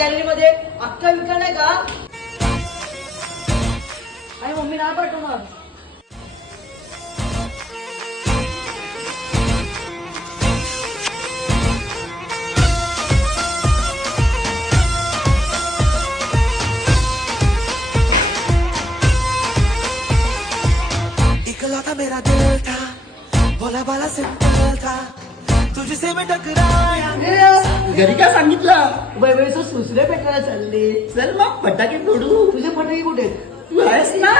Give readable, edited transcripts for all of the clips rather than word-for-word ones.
Gallery मध्ये अक्का विका नाही का? आणि मम्मी नाही पाठवणार. इकलौता मेरा दिल था, भोला भाला सिंपल था, तुझसे मैं टकराया. घरी काय सांगितलं? वैभवीचं सुसरे पेटायला चालले. चल मग फटाके फोडू. तुझे फटाके कुठे आहेत? तू आहेस ना.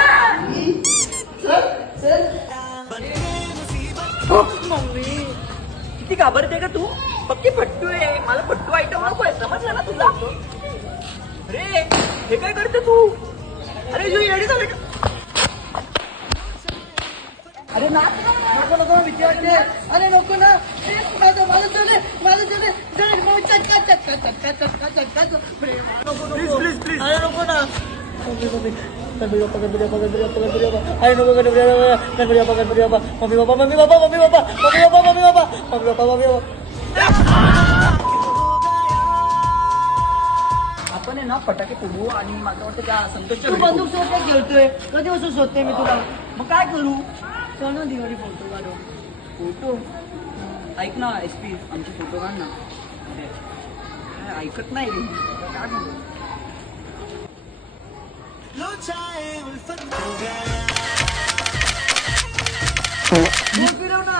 चल चल. मम्मी किती घाबरते का तू? पक्की फट्टू आहे. मला फट्टू आयटम नको समजलं ना तुला? अरे हे काय करते तू? अरे तू येडी झाली का? अरे नको नको भीती वाटते. अरे नको ना. माझं चले चटका चटका चटका चटका चटका. Please please please. अरे नको ना. आपण आहे ना फटाके फोडू आणि माझं वाटतं त्या संतोषच्या तू घरी बंदूक शोधते खेळतोय. कधीपासून शोधते मी तुला. मग काय करू? चल ना दिवाळी फोटो काढू. फोटो. ऐक ना SP आमचे फोटो काढ ना. अरे काय ऐकत नाही रे. काय म्हणतो? लो चाहे उल्फत हो गया. फिरव ना.